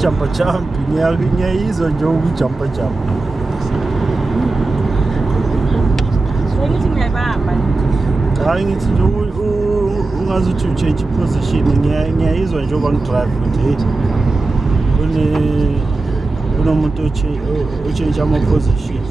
jumper jump. Ngiyizwa nje ukujumper jump. Ngithi ngiyabamba. Hayi ngithi nje ungazuthi u-change position ngiyayizwa nje oba ngidrive ukuthi kunomuntu o-change ama-position.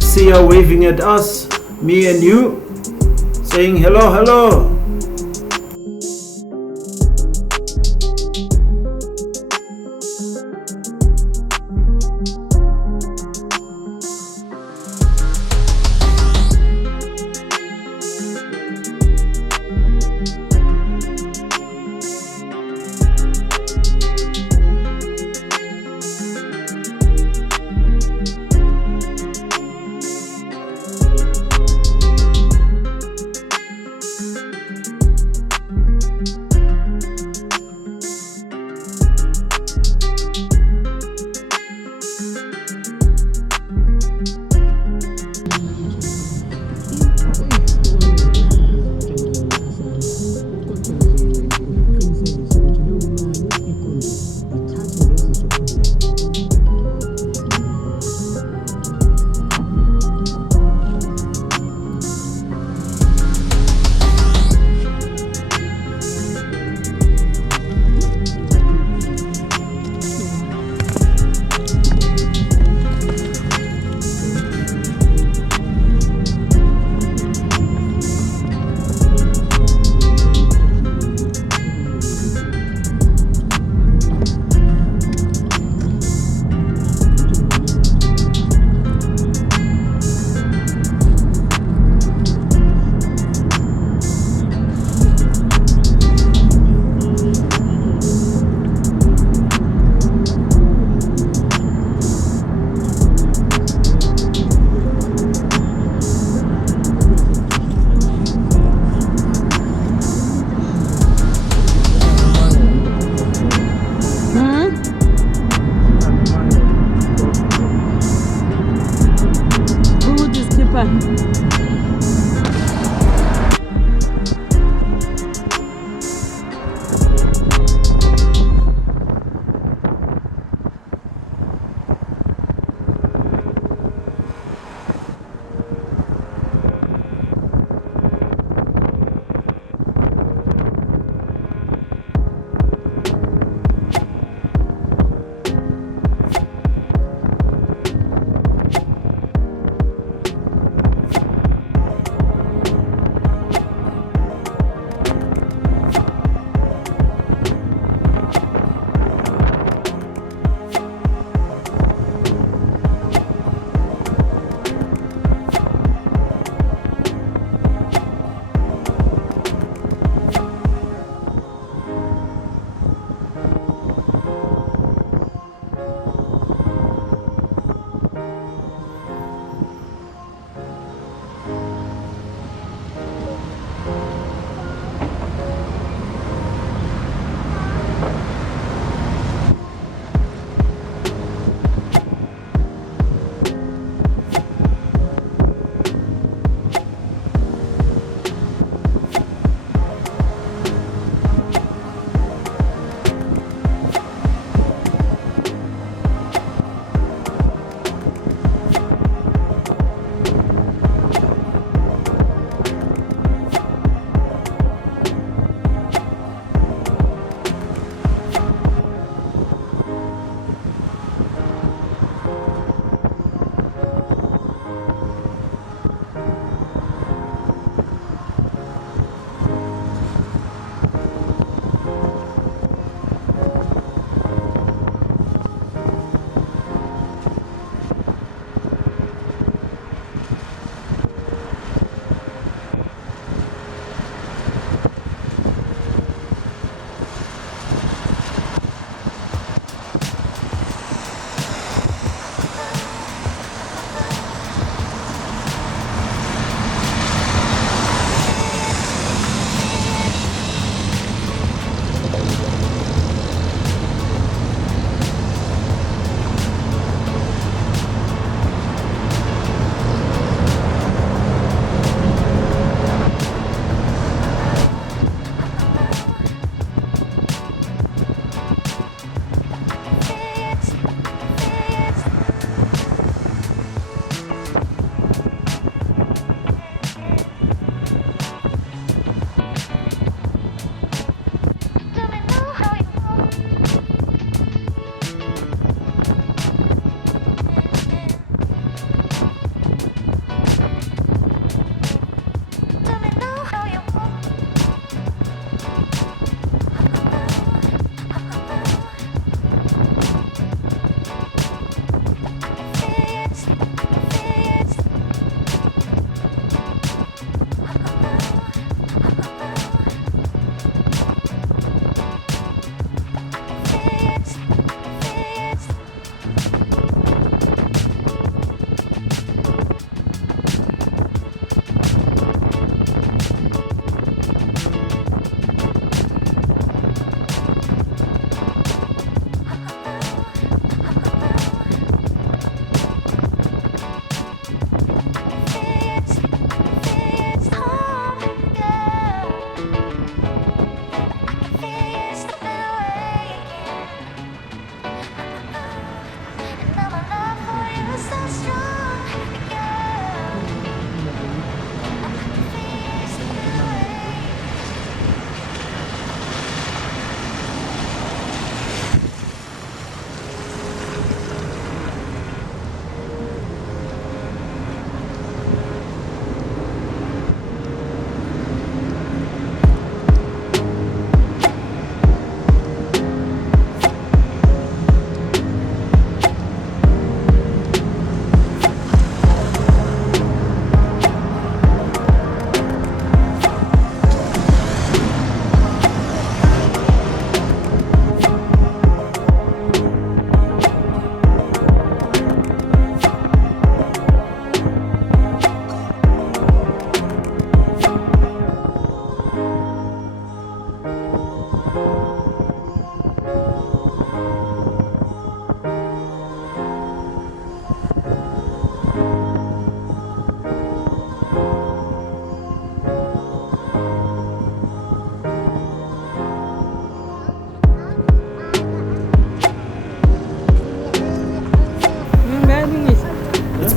See her waving at us, me and you, saying hello, hello.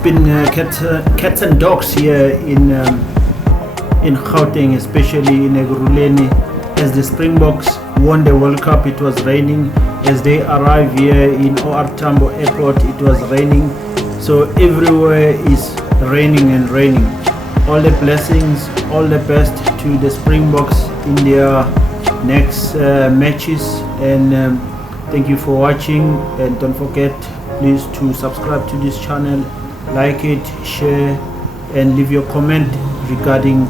been cats and dogs here in Gauteng, especially in Ekurhuleni. As the Springboks won the World Cup, it was raining. As they arrived here in OR Tambo Airport, it was raining. So everywhere is raining and raining. All the blessings, all the best to the Springboks in their next matches, and thank you for watching. And don't forget, please, to subscribe to this channel, like it, share, and leave your comment regarding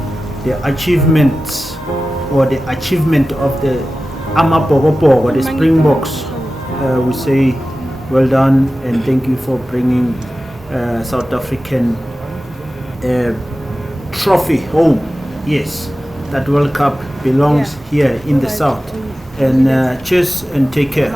the achievements or the achievement of the Amapogopo or the Springboks. We say well done and thank you for bringing South African trophy home. Yes, that World Cup belongs here in the south. And cheers and take care.